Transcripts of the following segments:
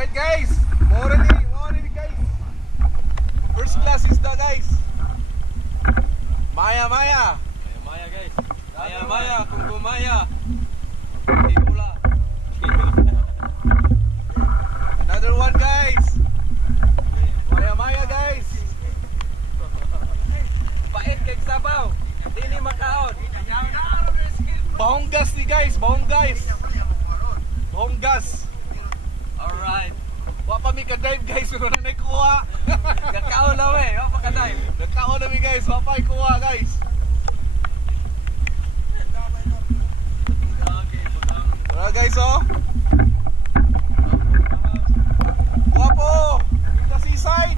Alright guys, more ready guys. First class is the guys. Maya guys. Maya kung gumaya. Himula. Another one guys. Maya guys. Pait kay sabaw. Dili makaon. Bahonggas ni guys, bahonggas. Alright. Wa pa mi ka-dive guys, pero na naikuha. Gakaon na we, wa pa ka-dive. Nagkaon na mi guys, wa pa ikuha guys. Tara guys oh. Guwapo! In the seaside!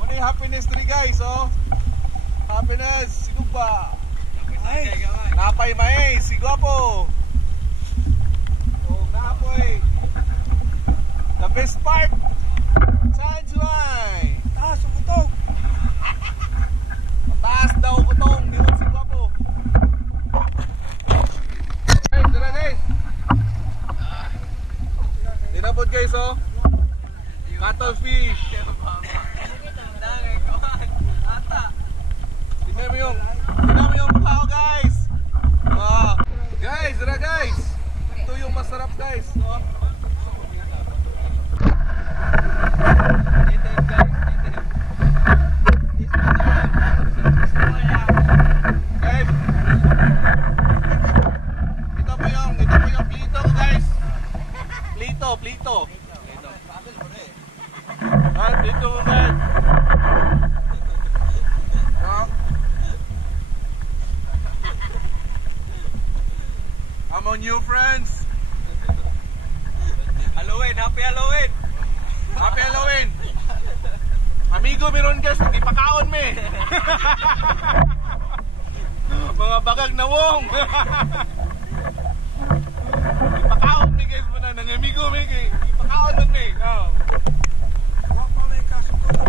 Muna yung happiness tree guys oh. Happiness, sigugba. Ay, napay maay, si Guwapo. Oh, napoy. The best part. Chanjuay. Taas ang kutog. Mataas daw kutong, niwan si Guwapo. Guys, tara guys. Tinapod guys oh. Cuttlefish. Tingnan mo yung mukha ko guys. Oh. Guys, tara guys. Ito yung masarap guys. Oh. Guys. Ito po yung plito ko guys. Plito. Ah, plito mo guys. I'm on you friends. Happy Halloween. Happy Halloween. Amigo meron guys, hindi pa kaon me. Mga bagag na wong. Hindi pa kaon me guys muna, nang amigo me kay. Hindi pa kaon man me. Oh. Wapa may kasukot.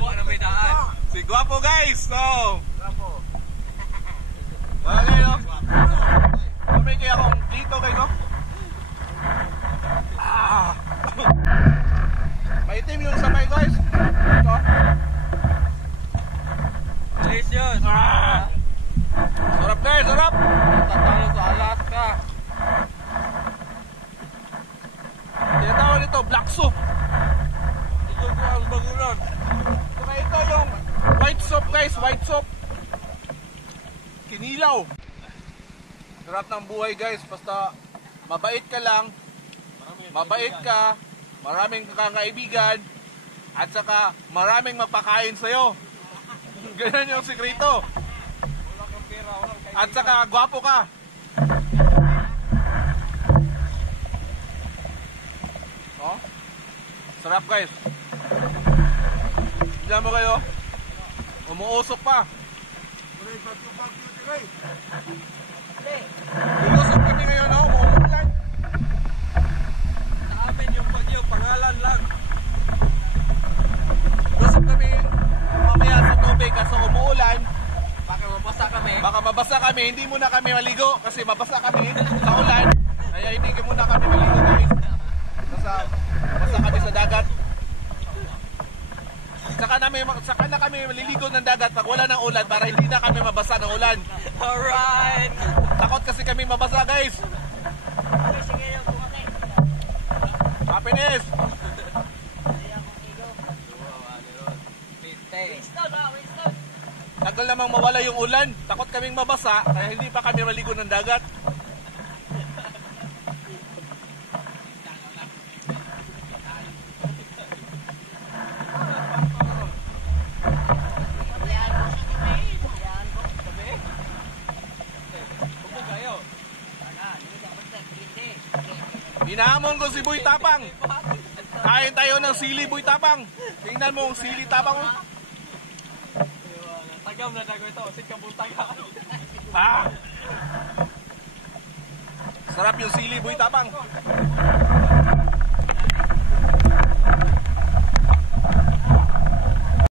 Kuha na may daan. Si Guwapo guys. So, Guwapo. bagay no. May kaya akong dito guys no. Ah. Maitim yung samay guys. Ito. Delicious. Ah. Sarap guys, sarap. Tatalo sa Alaska. Tinatawag nito black soup. Ito ko ang bagulan. Saka ito yung white soup guys, white soup. Kinilaw. Sarap ng buhay guys, basta mabait ka lang. Mabait ka, maraming kakaibigan, at saka maraming mapakain sa'yo. Ganyan yung sikreto. At saka gwapo ka. Oh, sarap guys. Diyan mo kayo. Umuusok pa. Umusok kami ngayon, no? Umuulan. Sa amin yung bagyo, pangalan lang. Usok kami mamaya sa tubig kasi umuulan. Baka mabasa kami. Hindi muna kami maligo kasi mabasa kami sa ulan. Kaya hindi muna kami maligo guys. Basta kami sa dagat. Saka na kami maliligo ng dagat pag wala ng ulan para hindi na kami mabasa ng ulan. Alright. Takot kasi kami mabasa guys. Happiness. Tagal namang mawala yung ulan. Takot kaming mabasa kaya hindi pa kami maligo ng dagat. Inahamon ko si Boy Tapang. Kain tayo ng sili Boy Tapang. Tingnan mo ang sili Tapang. Tagam na dago ito. Sikabong taga. Ah. Sarap yung sili Boy Tapang.